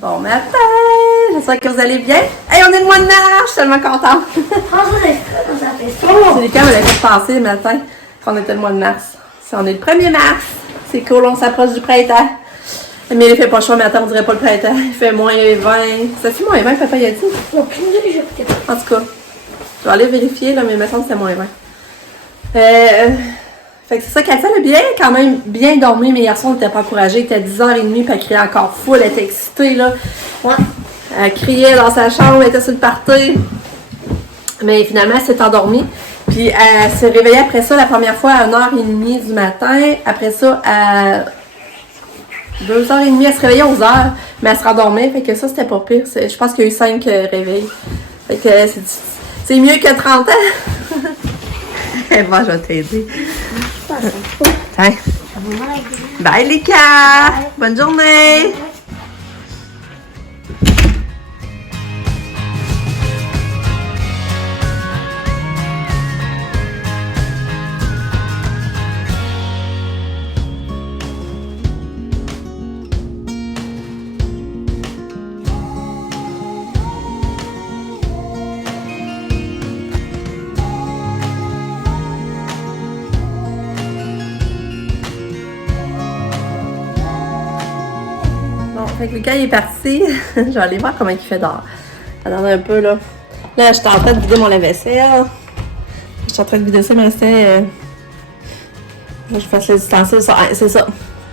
Bon matin! J'espère que vous allez bien. Hey, on est le mois de mars! Je suis tellement contente! C'est les cas, elle avait fait passer le matin qu'on était le mois de mars. Si on est le 1er mars, c'est cool, on s'approche du printemps. Mais il fait pas chaud, mais attends, on dirait pas le printemps. Il fait moins 20. C'est-tu moins 20, papa, il a dit? Aucune idée, je sais pas. En tout cas, je vais aller vérifier, là, mais il me semble que c'était moins 20. Fait que c'est ça, Katia a bien, quand même, bien dormi, mais hier soir, on n'était pas encouragés. Il était 10h30, puis elle criait encore fou, elle était excitée, là. Ouais. Elle criait dans sa chambre, elle était sur le party. Mais finalement, elle s'est endormie. Puis elle s'est réveillée après ça, la première fois, à 1h30 du matin. Après ça, à 2h30, elle se réveillait à 11h, mais elle se rendormait. Fait que ça, c'était pas pire. Je pense qu'il y a eu 5 réveils. Fait que c'est mieux que 30 ans. Bon, je vais t'aider. Tiens. Bye, Lika! Bonne journée! Fait que le gars il est parti. Je vais aller voir comment il fait dehors. Attendez un peu là. Là, j'étais en train de vider mon lave-vaisselle. J'étais en train de vider ça, mais restait. Là, je fasse le distanciel. C'est ça.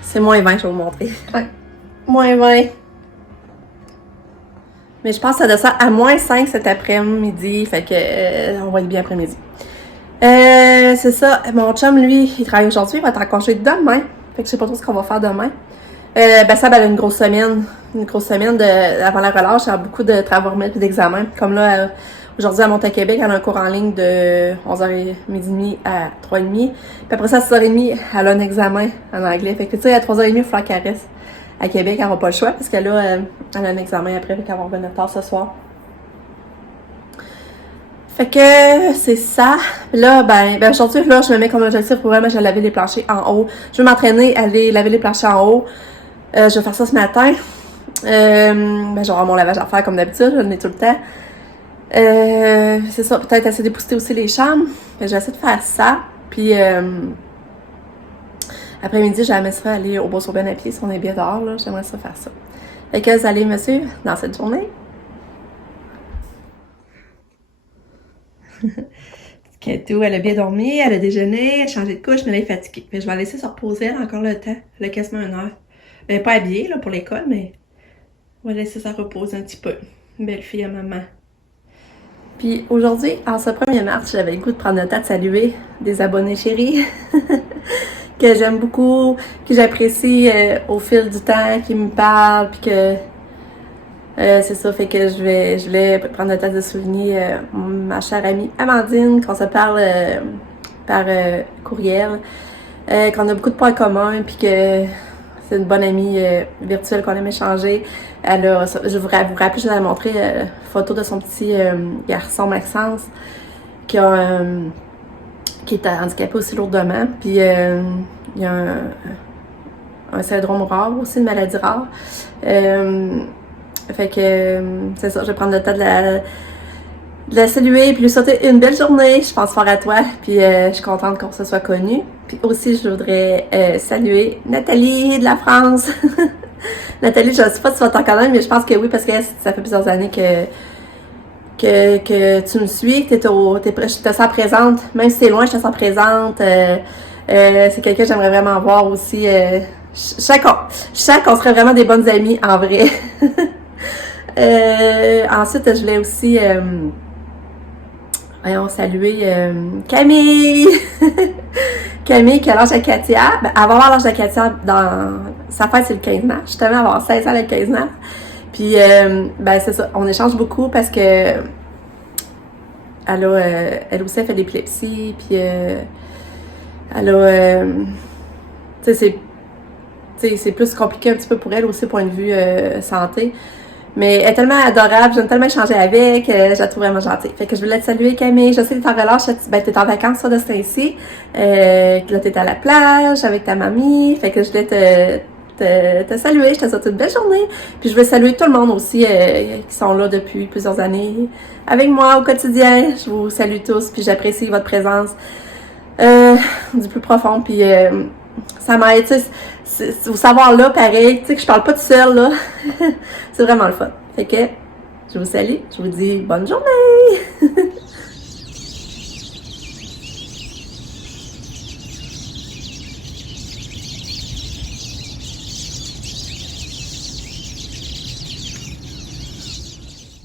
C'est moins 20, je vais vous montrer. Ouais. Moins 20. Mais je pense que ça descend à moins 5 cet après-midi. Fait que on va être bien après-midi. C'est ça. Mon chum, lui, il travaille aujourd'hui. Il va être en congé demain. Fait que je sais pas trop ce qu'on va faire demain. Sab, elle a une grosse semaine avant la relâche, elle a beaucoup de travaux à remettre et d'examens. Comme là, aujourd'hui, elle monte à Québec, elle a un cours en ligne de 11h30 à 3h30. Puis après ça, à 6h30, elle a un examen en anglais. Fait que tu sais, à 3h30, il va falloir qu'elle reste à Québec, elle n'aura pas le choix, parce que là, elle a un examen après, fait qu'elle va revenir tard ce soir. Fait que c'est ça. Là, aujourd'hui, là, je me mets comme objectif pour vraiment, je vais laver les planchers en haut. Je vais m'entraîner à aller laver les planchers en haut. Je vais faire ça ce matin. J'aurai mon lavage à faire comme d'habitude, je le mets tout le temps. C'est ça, peut-être essayer d'épousseter aussi les chambres. Je vais essayer de faire ça. Puis après-midi, j'aimerais ça aller au Bourg-sur-Ben à pied si on est bien dehors. Là, j'aimerais ça faire ça. Fait que vous allez me suivre dans cette journée. Katou, elle a bien dormi, elle a déjeuné, elle a changé de couche, mais elle est fatiguée. Mais je vais la laisser se reposer, elle a encore le temps. Elle a quasiment 1 heure. Ben, pas habillée là, pour l'école, mais on va laisser ça reposer un petit peu. Une belle fille à maman. Puis aujourd'hui, en ce 1er mars, j'avais le goût de prendre le temps de saluer des abonnés chéris que j'aime beaucoup, que j'apprécie au fil du temps, qui me parlent, puis que c'est ça, fait que je voulais prendre le temps de souligner ma chère amie Amandine, qu'on se parle par courriel, qu'on a beaucoup de points communs, puis que c'est une bonne amie virtuelle qu'on aime échanger. Je vous rappelle, je vous ai montré une photo de son petit garçon Maxence qui est handicapé aussi lourdement. Puis il y a un syndrome rare aussi, une maladie rare. Fait que c'est ça, je vais prendre le temps de la saluer puis lui souhaiter une belle journée. Je pense fort à toi, puis je suis contente qu'on se soit connus. Puis aussi, je voudrais saluer Nathalie de la France. Nathalie, je ne sais pas si tu vas t'en connaître, mais je pense que oui, parce que ça fait plusieurs années que tu me suis, que je te sens présente. Même si t'es loin, je te sens présente. C'est quelqu'un que j'aimerais vraiment voir aussi. Je sais qu'on serait vraiment des bonnes amies en vrai. Ensuite, je voulais aussi saluer Camille. Camille qui a l'âge de Katia. Ben, elle va avoir l'âge de Katia dans sa fête, c'est le 15 mars. Justement, elle va avoir 16 ans le 15 mars. Puis, c'est ça. On échange beaucoup parce que elle aussi, elle fait de l'épilepsie. Puis, elle a... c'est plus compliqué un petit peu pour elle aussi, point de vue santé. Mais elle est tellement adorable, j'aime tellement échanger avec, je la trouve vraiment gentille. Fait que je voulais te saluer, Camille. Je sais que t'es en relâche, t'es en vacances, toi, de ce temps-ci. Là, t'es à la plage avec ta mamie. Fait que je voulais te saluer. Je te souhaite une belle journée. Puis je veux saluer tout le monde aussi qui sont là depuis plusieurs années avec moi au quotidien. Je vous salue tous, puis j'apprécie votre présence du plus profond. Puis ça m'aide, tu sais, vous savoir là, pareil, tu sais, que je parle pas tout seul, là. C'est vraiment le fun. Fait que, je vous salue, je vous dis bonne journée!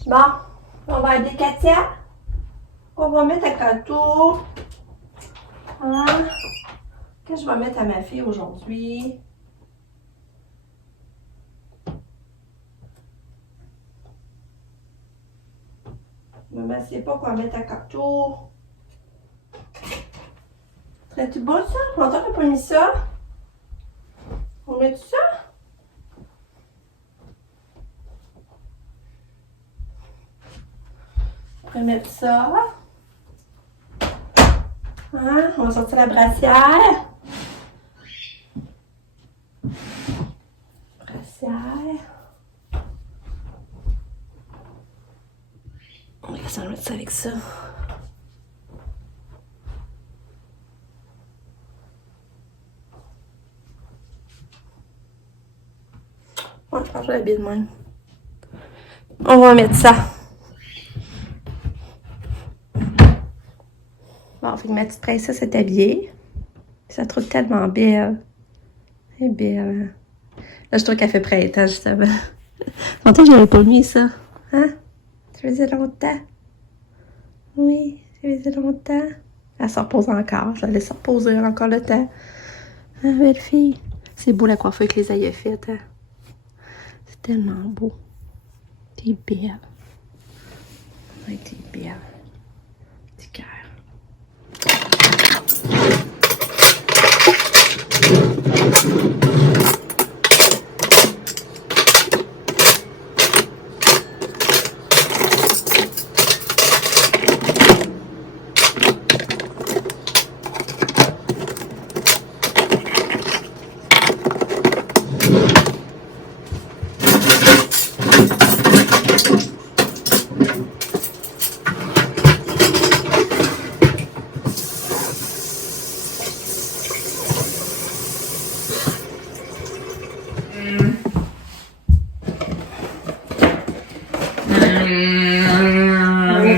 Bon, on va appeler Katia. On va mettre à contour. Hein? Qu'est-ce que je vais mettre à ma fille aujourd'hui? Je me sais pas quoi mettre à contour. Serais-tu beau ça? Longtemps qu'on n'a pas mis ça. On met ça? On va mettre ça. Hein? On va sortir la brassière. Brassière. On va essayer de mettre ça avec ça. Ouais, je pense que je vais l'habiller de même. On va mettre ça. Bon, fait que ma petite princesse est habillée. Ça trouve tellement belle. Elle est belle. Là, je trouve qu'elle fait printemps, justement. Longtemps que j'avais pas mis ça. Hein? Ça faisait longtemps. Oui, ça faisait longtemps. Elle se repose encore. Je vais la laisser reposer encore le temps. Ah, belle fille. C'est beau la coiffure que les aïeux faite. Hein? C'est tellement beau. T'es belle. Oui, t'es belle. Petit cœur.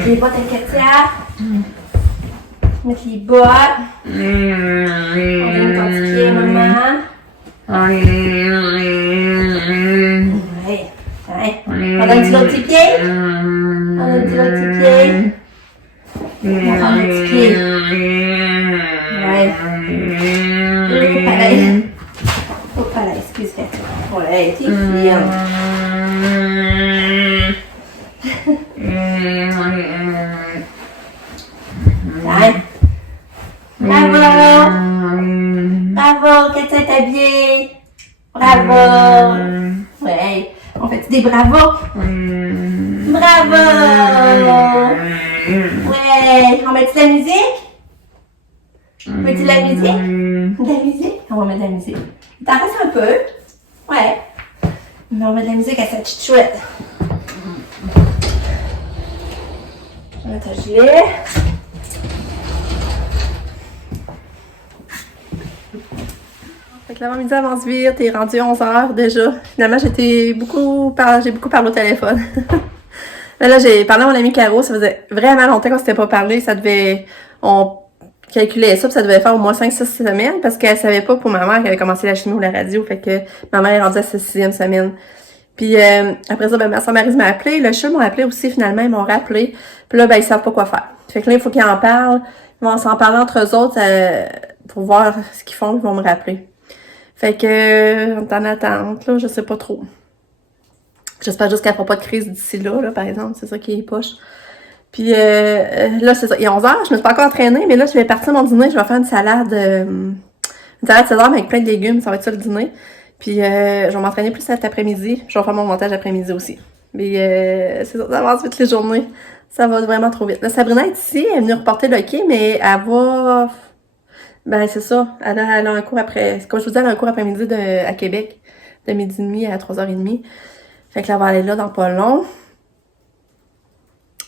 Les bottes à Katia. Mettre les bottes. On va mettre ton petit pied, maman. Ouais. Ouais. On donne-tu l'autre petit pied? On donne-tu l'autre petit pied? On va prendre le petit pied. Ouais. Oh, pareil. Oh, pareil, excuse-moi. Ouais, t'es fine. Bravo! Bravo, Katia est habillée! Bravo! Ouais, on fait des bravos! Bravo! Ouais, on met de la musique? Veux-tu de la musique? De la musique? On va mettre de la musique. T'en restes un peu? Ouais. Mais on va mettre de la musique à sa petite chouette. On va mettre un gilet. Fait que l'avant-midi avance vite, t'es rendu 11h déjà. Finalement, j'ai beaucoup parlé au téléphone. là, j'ai parlé à mon ami Caro, ça faisait vraiment longtemps qu'on s'était pas parlé. On calculait ça, puis ça devait faire au moins 5-6 semaines, parce qu'elle savait pas pour ma mère qu'elle avait commencé la chimie ou la radio, fait que ma mère est rendue à sa 6e semaine. Puis après ça, ma soeur Maryse m'a appelé, le chat m'a appelé aussi, finalement, ils m'ont rappelé. Puis là, ils savent pas quoi faire. Fait que là, il faut qu'ils en parlent. Ils vont s'en parler entre eux autres pour voir ce qu'ils font, ils vont me rappeler. Fait que, on est en attente, là, je sais pas trop. J'espère juste qu'elle fera pas de crise d'ici là, par exemple, c'est ça qui est poche. Puis là, c'est ça, il est 11h, je me suis pas encore entraînée, mais là, je vais partir mon dîner, je vais faire une salade César avec plein de légumes, ça va être ça le dîner. Puis je vais m'entraîner plus cet après-midi, je vais faire mon montage après-midi aussi. Mais c'est ça, ça avance vite les journées, ça va vraiment trop vite. Là, Sabrina est ici, elle est venue reporter le hockey, mais elle va... Ben, c'est ça. Elle a un cours après... Comme je vous disais, elle a un cours après-midi à Québec. de 12h30 à 3h30. Fait que là, on va aller là dans pas long.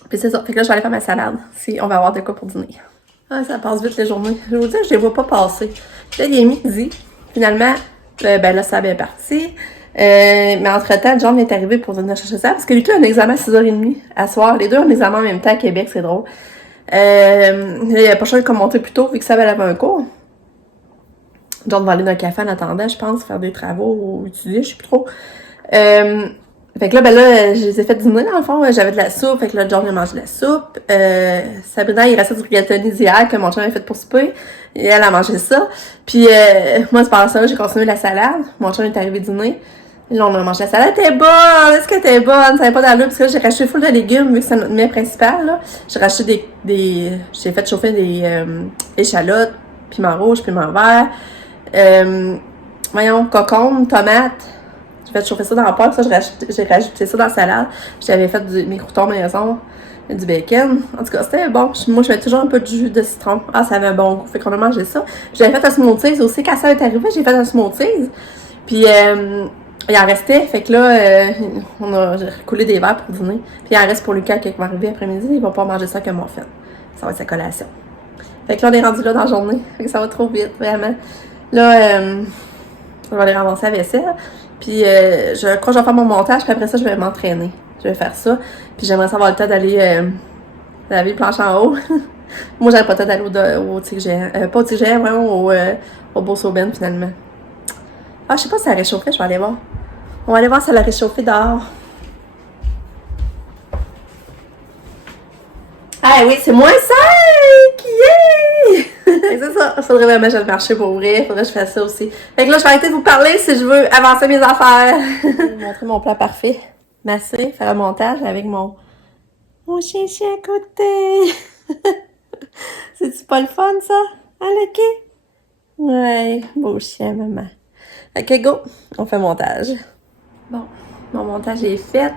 Puis c'est ça. Fait que là, je vais aller faire ma salade. Si on va avoir de quoi pour dîner. Ah, ça passe vite les journées. Je vais vous dire, je les vois pas passer. Là, il est midi. Finalement, ben là, ça a bien parti. Mais entre-temps, John est arrivé pour venir chercher ça. Parce que lui, il a un examen à 6h30 à soir. Les deux ont un examen en même temps à Québec, c'est drôle. Il a pas choisi de commenter plus tôt, vu que ça avait un cours. John va aller dans un café en attendant, je pense, faire des travaux ou étudier, je sais plus trop. Fait que là, ben là, je les ai fait dîner, dans le fond. J'avais de la soupe, fait que là, John a mangé de la soupe. Sabrina, il restait du rigatoni d'hier que mon chum avait fait pour souper. Et elle a mangé ça. Puis moi, c'est par ça, j'ai continué la salade. Mon chum est arrivé dîner. Et là, on a mangé la salade. Elle était bonne! Est-ce qu'elle était bonne? Ça n'avait pas d'allure, parce que là, j'ai racheté full de légumes, vu que c'est notre mets principal, là. J'ai racheté j'ai fait chauffer des échalotes, piment rouge, piment vert. Voyons, concombre, tomate. J'ai fait chauffer ça dans la pâte, ça, j'ai rajouté ça dans la salade. J'avais fait mes croutons maison, du bacon. En tout cas, c'était bon. Moi, je mets toujours un peu de jus de citron. Ah, ça avait un bon goût. Fait qu'on a mangé ça. J'avais fait un smoothie aussi. Quand ça est arrivé, j'ai fait un smoothie. Puis, il en restait. Fait que là, j'ai coulé des verres pour dîner. Puis, il en reste pour Lucas qui va arriver après-midi. Il va pas manger ça comme on fait. Ça va être sa collation. Fait que là, on est rendu là dans la journée. Fait que ça va trop vite, vraiment. Là, je vais aller ramasser la vaisselle. Puis je crois que je vais faire mon montage, puis après ça, je vais m'entraîner. Je vais faire ça. Puis j'aimerais savoir le temps d'aller laver le plancher en haut. Moi, j'avais pas le temps d'aller au tigre géant. Pas au tigre géant, vraiment au Beau-Sauben, finalement. Ah, je sais pas si ça a réchauffé, je vais aller voir. On va aller voir si elle a réchauffé dehors. Ah oui, c'est moins 5! Yeah! C'est ça, il faudrait vraiment que j'aille le marché pour ouvrir, il faudrait que je fasse ça aussi. Fait que là, je vais arrêter de vous parler si je veux avancer mes affaires. Je vais vous montrer mon plat parfait. Masser, faire un montage avec mon chien à côté. C'est-tu pas le fun, ça? Hein, Lucky? Ouais, beau chien, maman. Ok, go, on fait un montage. Bon, mon montage est fait.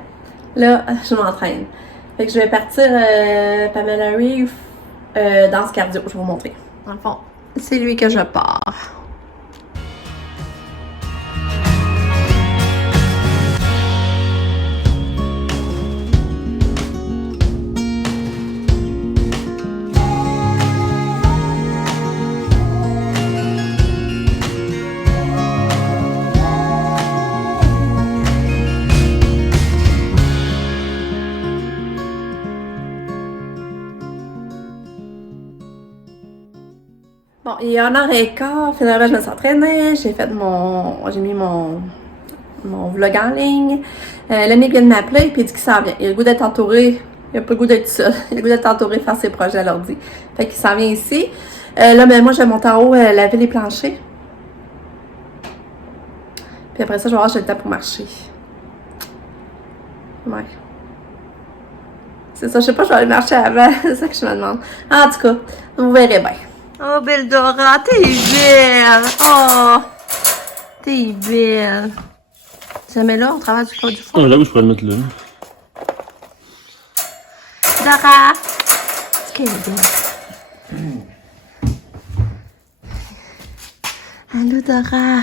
Là, je m'entraîne. Fait que je vais partir Pamela Reeve dans ce cardio, je vais vous montrer. Dans le fond, c'est lui que je pars. Bon, il est 1h15, finalement je me suis entraînée, j'ai mis mon vlog en ligne. L'année vient de m'appeler puis il dit qu'il s'en vient. Il a le goût d'être entouré, il a pas le goût d'être seul, il a le goût d'être entouré, faire ses projets à l'ordi. Fait qu'il s'en vient ici. Là, ben moi je vais monter en haut, laver les planchers. Puis après ça, je vais voir si j'ai le temps pour marcher. Ouais. C'est ça, je sais pas, je vais aller marcher avant, c'est ça que je me demande. En tout cas, vous verrez bien. Oh, belle Dora, t'es belle! Oh! T'es belle! Ça met là, on travaille du fond. Ah, là où je pourrais le mettre là. Dora! Est-ce qu'elle est belle? Allô, Dora!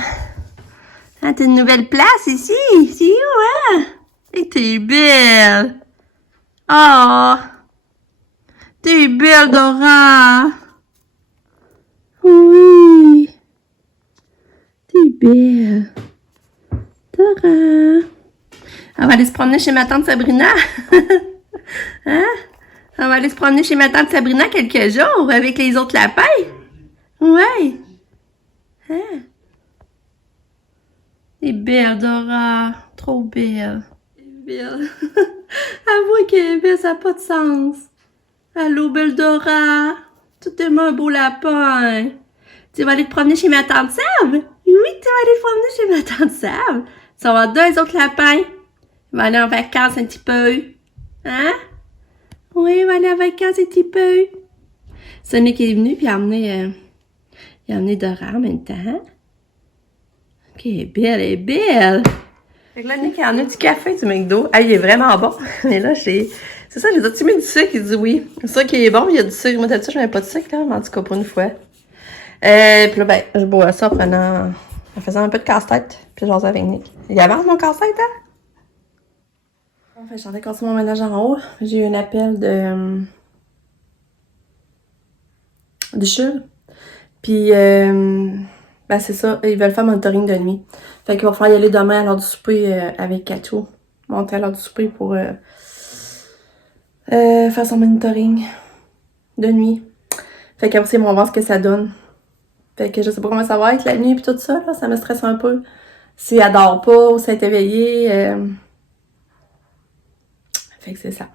Ah, t'as une nouvelle place ici? C'est où, hein? Et t'es belle! Oh! T'es belle, Dora! Oui! T'es belle! Dora! On va aller se promener chez ma tante Sabrina! Hein? On va aller se promener chez ma tante Sabrina quelques jours avec les autres lapins! Ouais! Hein? T'es belle, Dora! Trop belle! T'es belle! Avoue qu'elle est belle, ça n'a pas de sens! Allô, belle Dora! Tu t'es un beau lapin! Tu vas aller te promener chez ma tante Sab? Oui, tu vas aller te promener chez ma tante Sab! Tu vas avoir 2 autres lapins! Il va aller en vacances un petit peu! Hein? Oui, il va aller en vacances un petit peu! Sonic est venu puis il a emmené Dora en même temps. Ok, elle est belle, elle est belle! Fait que là, Nick a emmené du café du McDo. Ah, il est vraiment bon! Mais là, c'est ça, j'ai dit, tu mets du sucre? Il dit oui. C'est ça qui est bon, il y a du sucre. Moi, d'habitude, je mets pas de sucre, là, mais en tout cas, pour une fois. Puis là, ben, je bois ça en en faisant un peu de casse-tête, puis j'ose avec Nick. Il avance mon casse-tête, hein? Enfin, j'en ai continué mon ménage en haut. J'ai eu un appel de Jules. Puis, ben c'est ça, ils veulent faire monitoring de nuit. Fait qu'il va falloir y aller demain à l'heure du souper avec Katou. Monter à l'heure du souper pour faire son monitoring de nuit. Fait qu'après, ils vont voir ce que ça donne. Fait que je sais pas comment ça va être la nuit pis tout ça, là, ça me stresse un peu. Si elle dort pas ou si elle est éveillée. Fait que c'est ça.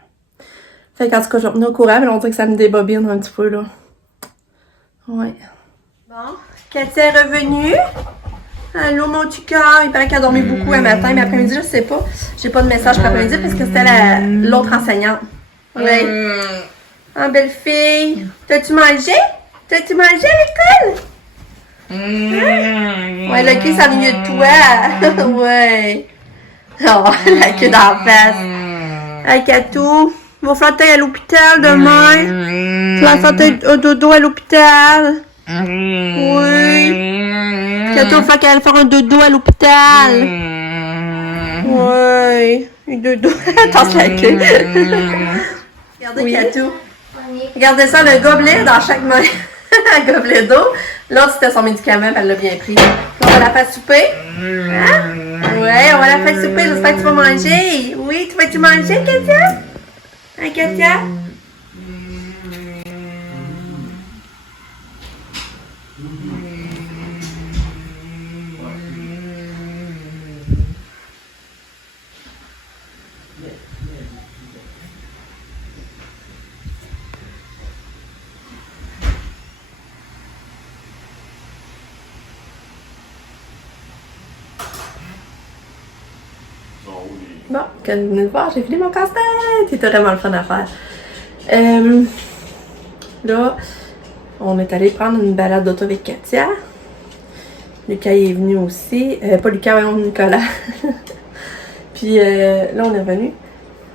Fait qu'en tout cas, je vais revenir au courant, mais on dirait que ça me débobine un petit peu, là. Ouais. Bon, Cathy est revenue. Allô, mon petit cœur. Il paraît qu'elle a dormi beaucoup un matin, mais après-midi, je sais pas. J'ai pas de message pour après-midi parce que c'était l'autre enseignante. Oui. Ah, belle fille. T'as-tu mangé? T'as-tu mangé à l'école? Hein? Ouais, le cul, ça vient mieux de toi. Ouais. Oh, la queue d'en face. Hey, Katou. Il va falloir que t'ailles à l'hôpital demain. Tu vas faire un dodo à l'hôpital. Oui. Katou, il va falloir qu'elle aille faire un dodo à l'hôpital. Oui. Un dodo. Attends, la queue. Regardez, Katou. Regardez ça, le gobelet dans chaque main. Un gobelet d'eau. L'autre, c'était son médicament, elle l'a bien pris. On va la faire souper. Hein? Ouais, on va la faire souper. J'espère que tu vas manger. Oui, tu vas-tu manger, Katia? Hein, Katia? Bon, quand vous venez de voir, j'ai fini mon casse-tête. C'était vraiment le fun à faire. Là, on est allé prendre une balade d'auto avec Katia. Lucas est venu aussi. Pas Lucas, mais Nicolas. Puis là, on est revenu.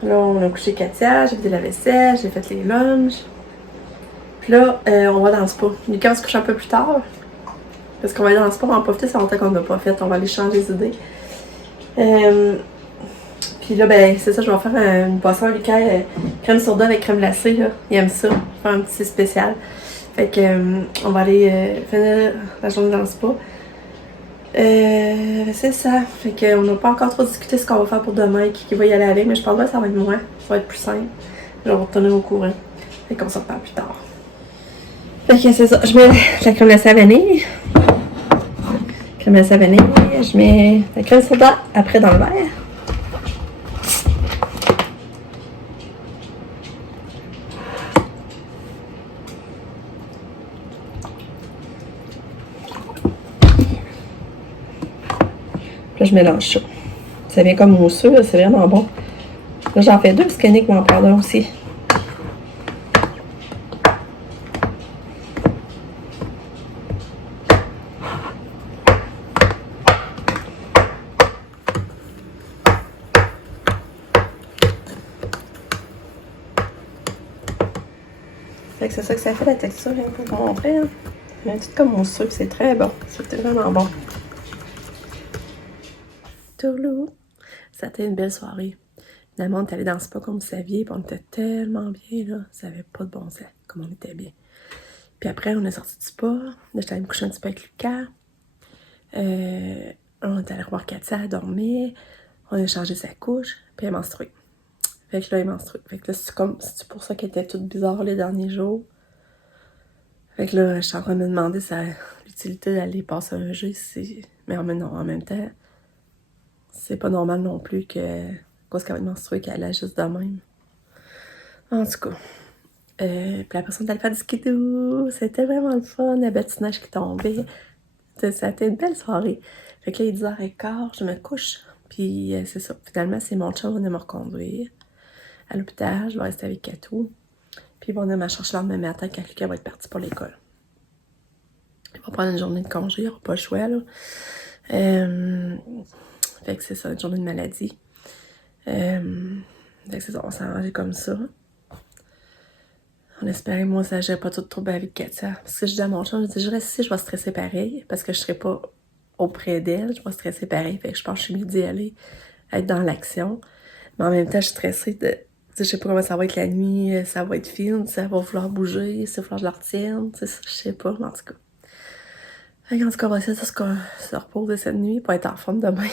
Là, on a couché Katia, j'ai fait la vaisselle, j'ai fait les lunchs. Puis là, on va dans le spa. Lucas, on se couche un peu plus tard. Parce qu'on va aller dans le spa, on va en profiter, ça fait longtemps qu'on n'a pas fait. On va aller changer les idées. Puis là, ben, c'est ça, je vais faire une boisson à Lucas, crème soda avec crème glacée, là. Il aime ça. Je vais faire un petit spécial. Fait que, on va aller finir la journée dans le spa. C'est ça. Fait qu'on n'a pas encore trop discuté ce qu'on va faire pour demain, qui va y aller avec, mais je pense que ça va être moi. Ça va être plus simple. Je vais vous tenir au courant. Fait qu'on s'en reparle plus tard. Fait que c'est ça. Je mets la crème glacée à vanille. Crème glacée à vanille. Je mets la crème soda après dans le verre. Là, je mélange ça. Ça vient comme mousseux, c'est vraiment bon. Là, j'en fais deux parce que Nick va en prendre un aussi. Fait que c'est ça que ça fait la texture, hein, pour vous montrer. Hein. C'est un petit comme mousseux, c'est très bon. C'était vraiment bon. Toulou! Ça a été une belle soirée. Finalement, on est allé dans le spa comme vous saviez, puis on était tellement bien, là. Ça avait pas de bon sens, comme on était bien. Puis après, on est sorti du spa. Là, j'étais allée me coucher un petit peu avec Lucas. On est allé revoir Katia, elle dormait. On a changé sa couche, puis elle menstruée. Fait que là, elle menstrue. Fait que là, c'est pour ça qu'elle était toute bizarre les derniers jours. Fait que là, je suis en train de me demander l'utilité d'aller passer un jeu, mais en même temps, c'est pas normal non plus que, qu'elle va être menstruée, qu'elle agisse de même. En tout cas. Puis la personne d'aller faire du skidoo, c'était vraiment le fun, la belle petite neige qui tombait. Ça a été une belle soirée. Fait que là, il est 10h15, je me couche. Puis c'est ça. Finalement, c'est mon chum qui va me reconduire à l'hôpital. Je vais rester avec Katou. Puis il va venir me chercher le lendemain matin quand Lucas va être parti pour l'école. Il va prendre une journée de congé, il n'aura pas le choix, là. Fait que c'est ça, une journée de maladie. Fait que c'est ça, on s'est arrangé comme ça. On espérait, moi, ça n'aurait pas tout trouble avec Katia. Parce que je dis à mon chum, je dis, je reste ici, je vais stresser pareil, parce que je serai pas auprès d'elle, je vais stresser pareil. Fait que je pense que je suis mieux d'y aller, être dans l'action. Mais en même temps, je suis stressée de... Tu sais, je sais pas comment ça va être la nuit, ça va être fine, ça va vouloir bouger, ça va falloir que je la retienne, tu sais, je sais pas, mais en tout cas. Fait en tout cas, on va essayer de se reposer cette nuit pour être en forme demain.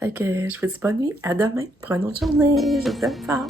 Fait que je vous dis bonne nuit, à demain pour une autre journée, je vous aime fort.